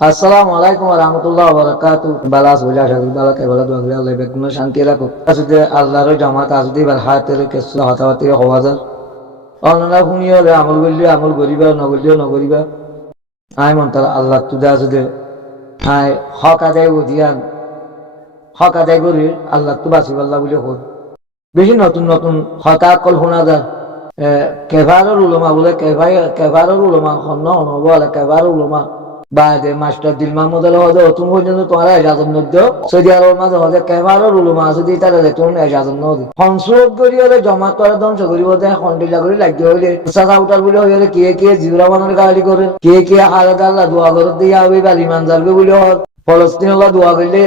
আসসালামু আলাইকুম ওয়া রাহমাতুল্লাহি ওয়া বারাকাতুহু। বালাস বইলা শাদি বালাকে বালা দোয়া করি আল্লাহ বেগুন শান্তি রাখো। আসলে আল্লাহর জামাত আসদি বার হাতের কেসু হাতাওয়াতি হওয়াজার অননা ভূমিও আমল করলে আমল করিবা নগরিও নগরিবা আয় মন তারা আল্লাহ তুদা আসলে আয় হক আদায় দিয়ান হক আদায় করি আল্লাহ তু বাসিব আল্লাহ বলে হোক। বেশি নতুন নতুন হতা কল শোনা যায় কেভারের উলমা বলে কেভারের উলমা হন্য বলে কেভারের উলমা বাদে মাস্টার দিল মাহমুদের হদে অতুম পর্যন্ত তোমার এজাজত নদ্য সৌদি আরবের মাঝে হদে কেভারের উলমা আছে দি তারা দেখুন এজাজত নদী সংসদ করি হলে জমা করে ধ্বংস করিব খন্ডিলা করে লাগতে হইলে সাদা উঠার বলে হইলে কে জিউরা বানার গাড়ি করে কে হালাত আল্লাহ দোয়া করে দিয়ে হবে বা ইমান যাবে বলে হক ফলস্তিন আল্লাহ দোয়া করলে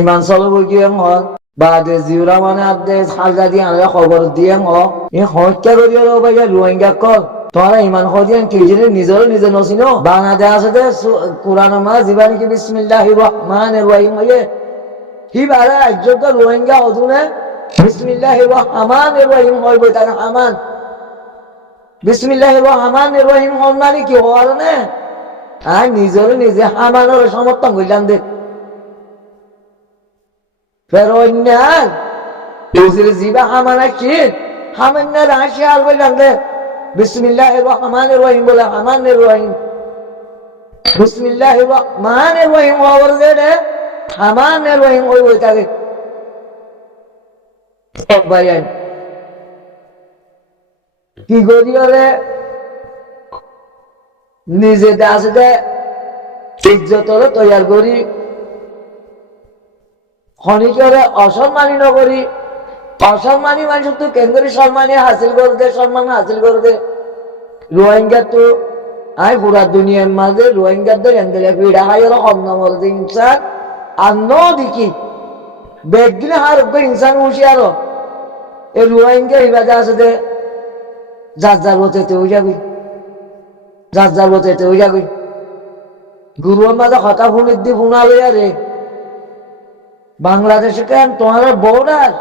ইমান চলব কি হক বাদে জিউরা মানে আদে সাজা দিয়ে আনলে খবর দিয়ে হক এই হত্যা করি হলো ভাই রোহিঙ্গা কর তোমরা ইমান হদিয়ান কি জিনিস নিজে নসিনো বাংলাদেশ আছে কোরআন মাঝ জীবানি কি বিসমিল্লাহির রহমানির রহিম হইয়ে কি বারে আজ্জত রোহিঙ্গা অধুনে বিসমিল্লাহির রহমানির রহিম হইব তার আমান বিসমিল্লাহির রহমানির রহিম হন্নানি কি হওয়ার না আর নিজে আমানের সমর্থন কইলাম দে ফের অন্যার জিবা আমানা কি হামান্না রাশি আর কইলাম দে বিসমিল্লাহির রহমানির রহিম বলে আমানের রহিম বিসমিল্লাহির রহমানির রহিম ওর দে আমানের রহিম ওই তাকে বায়ান কি গরিয়রে নিজে দাসে ইজ্জতর তৈয়ার করি খনিকরে অসম্মানী নগরী অসম্মানী মানুষ তো কেন্দ্রীয় সম্মানী হাসিল করে দে রোহিঙ্গা তো আয় পুরা দুনিয়ার মাঝে রোহিঙ্গাদের এন্দেলে পিড়া হাইয়ের হন্নমর ইনসান আর ন দেখি বেগদিনে হার ইনসান হুঁশিয়ার এই রোহিঙ্গা ইবাদে আছে দে যার বতেতে হয়ে যাবি গুরুর মাঝে হতা ফুলির দি ফুনা লইয়া রে বাংলাদেশে কেন তোমার বর্ডার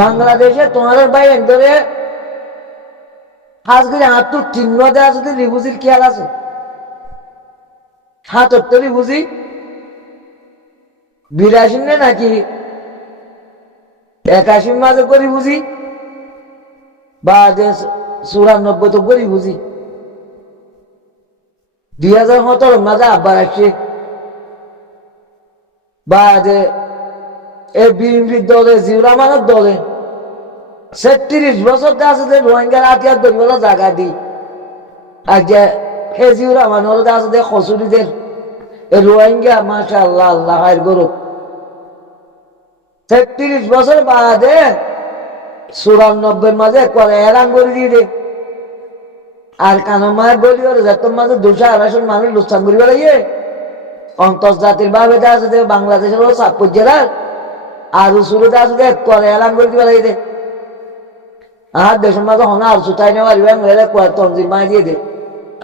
বাংলাদেশে তোমার বাইরে ধরে হাত করে হাত তো চিহ্ন দেওয়া যদি রিবুজির খেয়াল আছে হাত তো রিবুজি 82 নাকি 81 মাঝে করি বুঝি বা 94 তো করি বুঝি 2017 মাঝে আবার আসছে বা এই বিএনপির দলে জিউরা মানব দলে 36 বছর আছে যে রোহিঙ্গার আতিয়ার দরিবলা জায়গা দি আর যে হে জিউরা মানব আছে যে খসুরিদের এই রোহিঙ্গা মাশাআল্লাহ আল্লাহ খায়ের গরু 36 বছর বাদে 94 মাঝে করে এলান করে দিয়ে দে আর কানমায় বলি ওর যত মাঝে 200 মানুষ লুচ্ছান করি বেড়াইয়ে অন্তর্জাতির ভাবে আছে যে বাংলাদেশের চাঁদপুর জেলার আর সুরতে আছে যে করে এলান করে দিবে লাগে আর দেশের মাঝে হনা আর সুতাই নেওয়া মেরে তঞ্জির মাই দিয়ে দে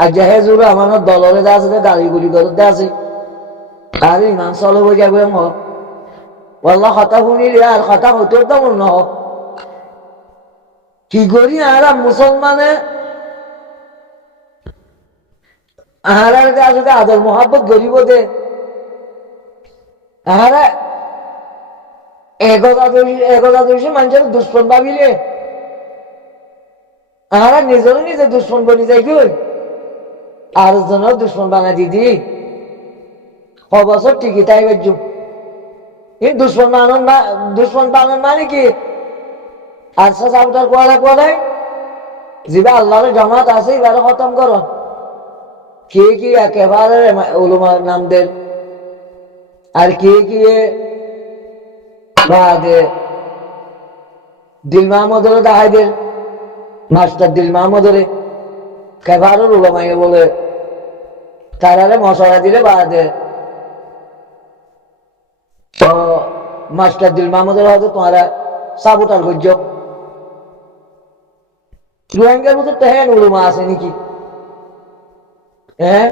আর যে হেজুর আমার দলরে আছে যে গাড়ি গুলি করে আছে আর ইমান চলো বই যাবে ওয়াল্লাহ কথা শুনি আর কথা হইতে তো মনে হোক কি করি আর মুসলমানে আহারের কাছে আদর মোহাব্বত গরিব দে আহারা একতা দোষী মানুষের দুশ্মন ভাবিলে আহারা নিজে দুশ্মন বনি যাই কই আর জনের দুশ্মন বানা দিদি অবসর ঠিকই তাই বাজু এই দুশ্মন বানান মানে কি আর সাজাউটার কোয়ালাই যেবা আল্লাহর জামাত আছে এবারে খতম করো কি একেবারে উলুমা নামদের আর কি বাদে দিল মাহমুদের দাহাইদের মাস্টার দিল মাহমুদরে কেবারের উলমাইয়ে বলে তারারে মশলা দিলে বাদে তো মাস্টার দিল মাহমুদের হয়তো তোমারা সাবুটার করছ রোহিঙ্গার মতো তেহেন উলুমা আছে নাকি হ্যাঁ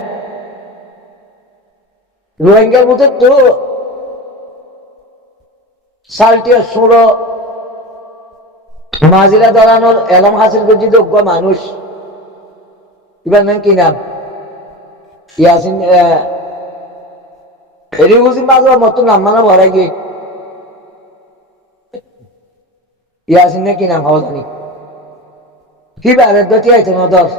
রোহিঙ্গার মধ্যে তো সালটিয়া ষোলো মাজিরা দাঁড়ানোর এলম হাসিল করছি যোগ্য মানুষ এবার নাম কি নাম ইয়াসিন এরি বুঝি মাঝে মতো নাম মানে ভরাই গিয়ে ইয়াসিন নে কি নাম খাওয়া জানি কি বারে দতি আইতে না দশ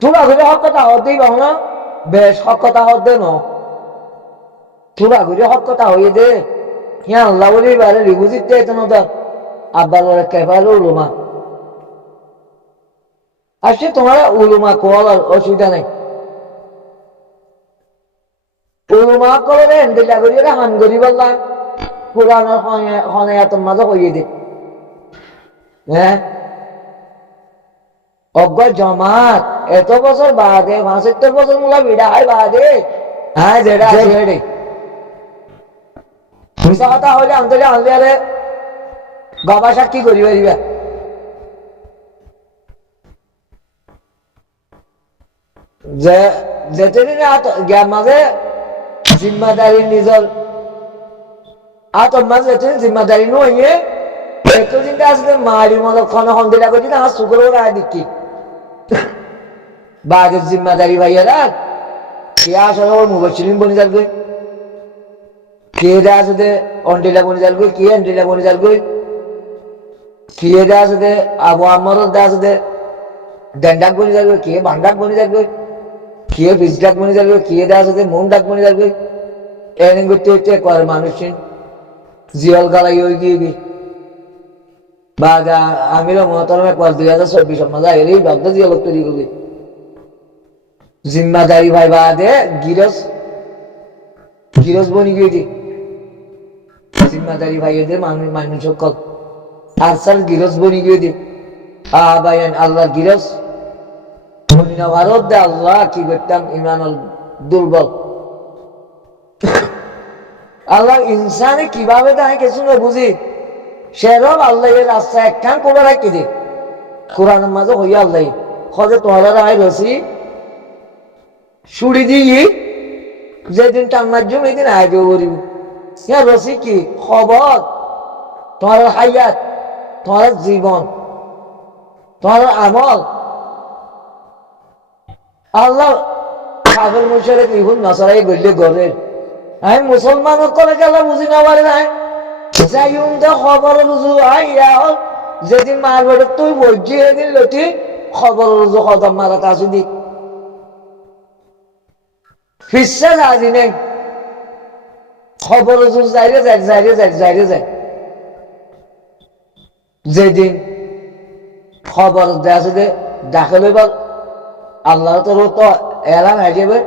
তোরা ঘুরে হক কথা হতেই পাও না বেশ হক কথা হতে ন তোরা ঘুরে হক কথা হয়ে দে হ্যাঁ আল্লাহ বলি বারে রিবুজিতে আইতে না দশ আব্বার বলে কেবারে উলুমা আসছে তোমার উলুমা কোয়াল অসুবিধা নেই উলুমা করে এন্ডিলা করি হান করি বললাম পুরানোর হনে এত মাঝে হইয়ে দে হ্যাঁ অজ্ঞ জমাত এত বছর বাদে ৭৫ বছর মূলা বিড়া হয় বাদে হ্যাঁ যেটা আছে হেডে মিশা কথা হইলে আনতে আনলে বাবা সাক্ষী করি পারিবা যে যেতেদিন জ্ঞান মাঝে জিম্মাদারি নিজের আতর মাঝে যেতেদিন জিম্মাদারি নইয়ে এতদিন আসলে মারি মতো ক্ষণ হন্দিলা করছি না শুক্র রায় দিচ্ছি বাঘের জিম্মাদারি ভাইয়ারা কে আসলে ওর মুবশিরিন বনি যাবে কে আসলে অন্ডিলা বনি যাবে কে অন্ডিলা বনি যাবে কে আসলে আবু আমর আসলে ডেন্ডাক বনি যাবে কে ভান্ডাক বনি যাবে কে বিজডাক বনি যাবে কে আসলে মন ডাক বনি যাবে এনে করতে হচ্ছে করে মানুষ জিয়াল গালাই হয়ে গিয়ে বা আমিরও মহতরম একবার ২০২৪ মজা এলেই ভাবতে জিয়াল তৈরি করবে জিম্মাদারি ভাই বাদে গিরস বনি গিয়ে দি জিম্মাদারি ভাই এদের মানুষ সকল আরসাল গিরস বনি গিয়ে দি ভাইয়ান আল্লাহ গিরস মদিনা ভারত দে আল্লাহ কি করতাম ইমান দুর্বল আল্লাহ ইনসানে কিভাবে দেয় কিছু না বুঝি সেরকম আল্লাহ এর রাস্তা একখান করে রাখি দে কোরআনের মাঝে হইয়া আল্লাহ হজে তোমরা রায় রসি সুড়ি দিয়ে যেদিন টান্নার জন্য এদিন আয়োজন করিব হ্যাঁ রসি কি খবর তোমার হায়াত তোমার জীবন তোমার আমল আল্লাহ কাবুল মুশারিক ইহুন নাসারাই গড়লে গড়ের আমি মুসলমান করে গেল বুঝি না পারে নাই যাই খবর রুজু আইয়া যেদিন মার বেড়ে তুই বলছি এদিন লটি খবর রুজু কদম মারা কাছে দি ফিসা রাজি নেই খবর রুজু যাইরে যায় যেদিন খবর দেওয়া দে দাখিল হইবার আল্লাহ তোর তো এলান আসবে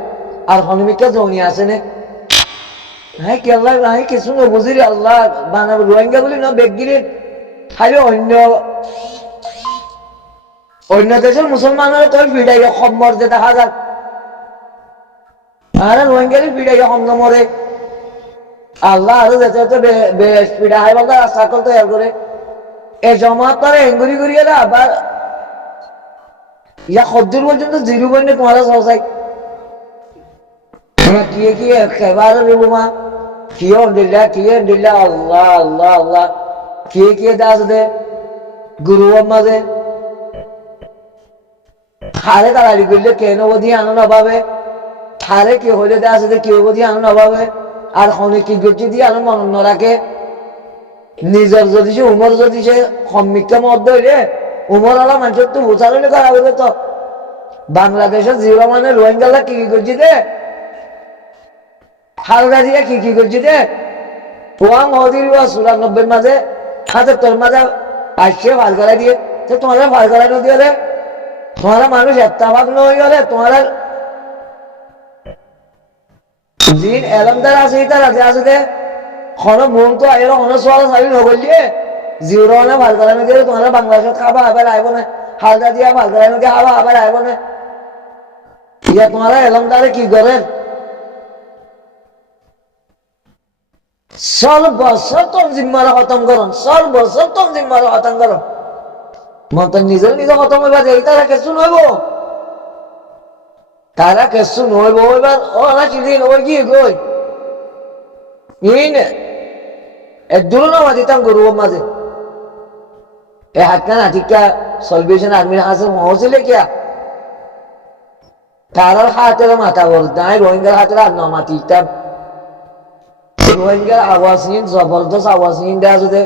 আর হনুমিকা জমি আছে নে হ্যাঁ কি আল্লাহ হ্যাঁ কিছু না বুঝিলি আল্লাহ বানাবো রোহিঙ্গা বলি না বেগিরে খালি অন্য দেশের মুসলমানের তোর ফিডাই কম মরতে দেখা যাক আরে রোহিঙ্গারি ফিডাই কম মরে আল্লাহ আরো যেতে বেশ ফিডা হাই বলতে রাস্তা কল তৈরি করে এ জমা তারা এঙ্গুরি করিয়ে না আবার ইয়া খদ্দুর পর্যন্ত জিরো বন্যে তোমারা সহসাই কিয়ে কিয়ে একেবারে রুমা কিয়ে দিল্লা আল্লাহ আল্লাহ আল্লাহ কিয়ে দাস দে গুরুর মাঝে হারে তাড়াড়ি করলে কেন বোধি আনো না পাবে হারে কে হলে দাস দে কেউ বোধি আনো না পাবে আর হনে কি করছি দিয়ে আনো মন ন রাখে নিজের যদি সে উমর যদি সে সম্মিক্ষা মত ধরে উমর আলা মানুষের তো বোঝানো করা বলে তো বাংলাদেশের জিরো মানে রোহিঙ্গালা কি করছি দে হালদা দিয়ে কি করছি দে ওয়াং হদির ৯৪ মাঝে ৭৭ মাঝে আসছে ফাল করা দিয়ে তো তোমাদের ফাল করা দিয়ে রে তোমার মানুষ এত্তাভাগ নই গেলে তোমার জিন এলমদার আছে তার আছে দে হন মন তো আইলো হন সোয়াল সাবি নগলিয়ে জিরো না ফাল করা দিয়ে তোমার বাংলাদেশত খাবা আবার আইব না হালদা দিয়া ফাল করা দিয়ে খাবা আবার আইব না ইয়া তোমার এলমদারে কি করেন সর্বস্ব তঞ্জিম মারা খতম করুন সর্বস্ব তঞ্জিম মারা খতম করুন মত নিজের খতম হইবা যে তারা কিছু নইব তারা কিছু নইব এবার ওরা চিঠি নই কি কই ইনে দূর না দিতাম গরু মাঝে এ হাতটা না ঠিকা সলভেশন আর্মির হাসে মহসিলে কিয়া তারার হাতের মাথা বলতাম রোহিঙ্গার হাতের আর নমাতিতাম রোহিঙ্গার আওয়াজহীন জবরদস্ত আওয়াজহীন দেওয়া যদি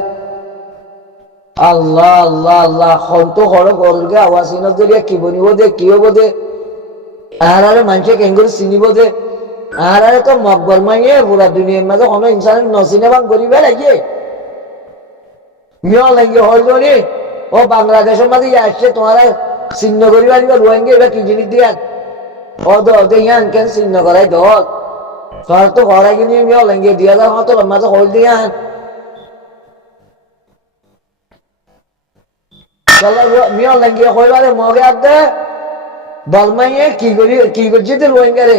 আল্লাহ আল্লাহ আল্লাহ হন্ত হর গরুকে আওয়াজহীন যদি কি বনিব দে কি হবো দে আহারে মানুষে কেঙ্গুরি চিনিব দে আহারে তো মকবল মাইয়ে পুরা দুনিয়ার মাঝে কোনো ইনসানের নচিনে বাং করিবে লাগে মিয়া লাগে হল নি ও বাংলাদেশের মাঝে আসছে তোমার চিহ্ন করিবা দিবা রোহিঙ্গা এবার কি জিনিস দিয়া ও দে ইয়ান কেন চিহ্ন করাই দল তোর তো ঘরাই কিনে মিয়া লাগে দিয়া যাও তো মাঝে হল দিয়া মিয়া লাগে হইবারে মগে আদে বলমাইয়ে কি করছে তো রোহিঙ্গা রে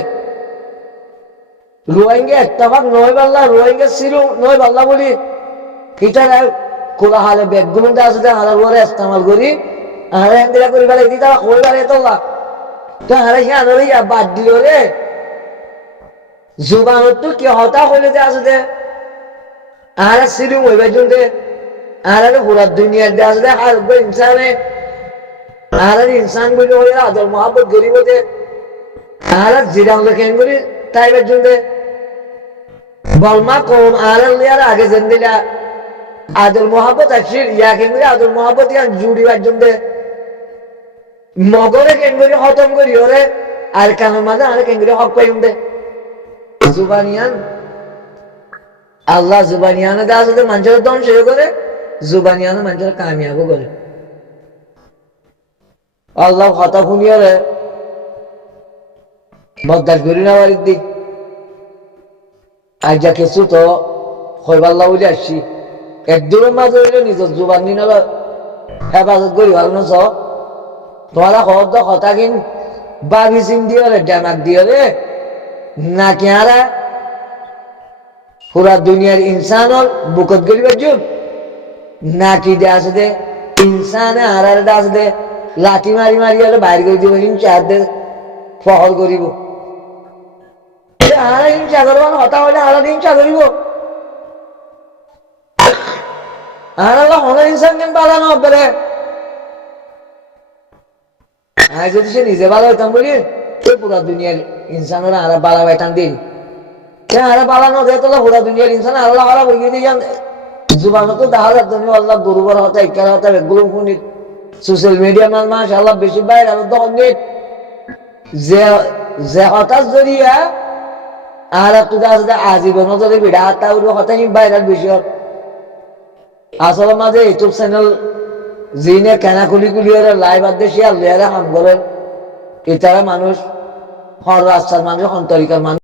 রোহিঙ্গা একটা ভাগ নয় পাল্লা রোহিঙ্গা ছিল নয় পাল্লা বলি এটা খোলা হালে ব্যাগগুলো আছে হালার পরে ইস্তেমাল করি হারে এন্দিরা করি ফেলে দিই তারা হইবারে তোলা তো হারে আনরে বাদ দিল রে জুবানত তো কি হতা হইলে যে আছে দে আরে সিলুম হইবে জুনতে আরে পুরা দুনিয়ার দে আছে দে আর ইনসানে আরে ইনসান বলে হইরা আদর মোহাব্বত গরিব দে আরে জিরাং লেখেন করি তাইবের জুনতে বলমা কম আরে লিয়ার আগে জেন্দিলা আদর মোহাব্বত আছির ইয়া কেন আদর মোহাব্বত ইয়ান জুড়িবার জুনতে মগরে কেন করি খতম করি ওরে আর কানের মাঝে আরে কেন করি হক পাইম দে জুবানিয়ান আল্লাহ জুবানিয়ান দা আছে মানুষের ধ্বংস করে জুবানিয়ান মানুষের কামিয়াব করে আল্লাহ কথা শুনিয়ে রে বদাস করি না বাড়ির দিক আজ যা কিছু তো হইবাল্লা বলে আসছি একদূরের মাঝে হইলে নিজের জুবান দিন হেফাজত করি ভালো না তোমার হদ কথা কিন বাগি চিন দিয়ে রে ডানাক দিয়ে রে না কি আরা পুরা দুনিয়ার ইনসানর বুকত গরিবার যুগ না কি দে আছে দে ইনসানে হারার দে আছে দে লাঠি মারি মারি আর বাইর করে দিব হিংসা হাত দে ফহল করিব হারা হিংসা করব না হতা হইলে হারা হিংসা করিব হারা হলো ইনসান কেন বাড়ানো হবে রে আর যদি সে নিজে ভালো হইতাম বলি পুরা দুনিয়ার ইনসানরা হারা বাড়া বাইতাম দিন হারা বাড়ানো দে তো পুরা দুনিয়ার ইনসান আল্লাহ হারা বই দিয়ে যান জুবানো তো দেখা যাচ্ছে আল্লাহ গরুবার হতা ইকার হতা এগুলো শুনি সোশ্যাল মিডিয়া মাল মাশাআল্লাহ বেশি বাইরে আর তখন যে হতাশ জড়িয়া আর একটু আছে আজীবন যদি ভিড়া হাতা উড়ো হতাই বাইরে বেশি আসলে মাঝে ইউটিউব চ্যানেল জিনে কেনা খুলি লাইভ আদেশি আর লেয়ারে হাম করেন এটারা মানুষ হর রাস্তার মানুষ অন্তরিকার মানুষ